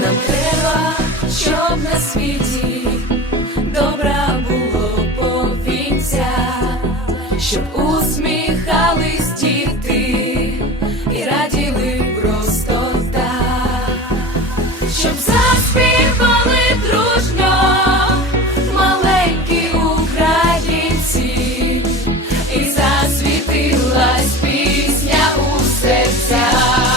нам треба, щоб на світі добра було повінця, щоб усміхались діти і раділи просто так, щоб заспівали дружно маленькі українці, і засвітилась пісня у серцях.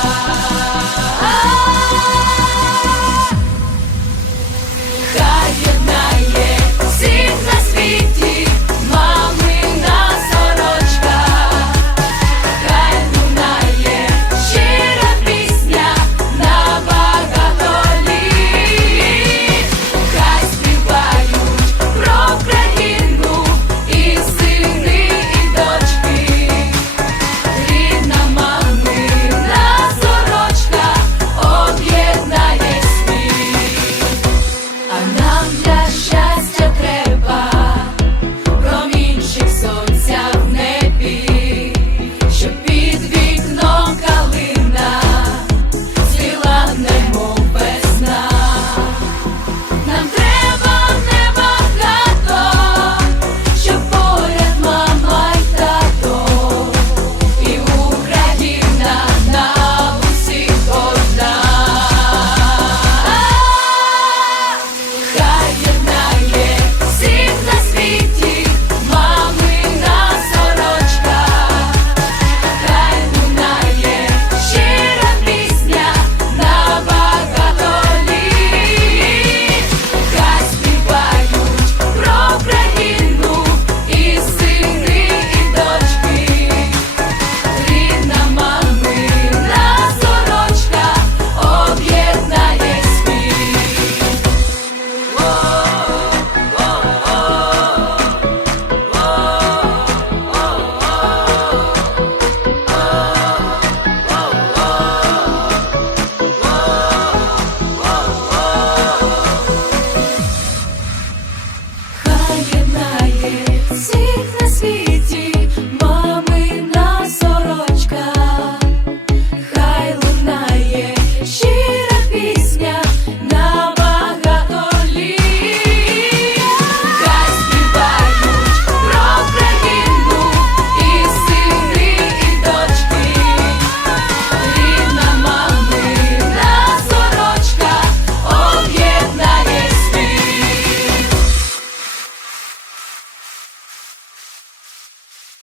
всіх на світ.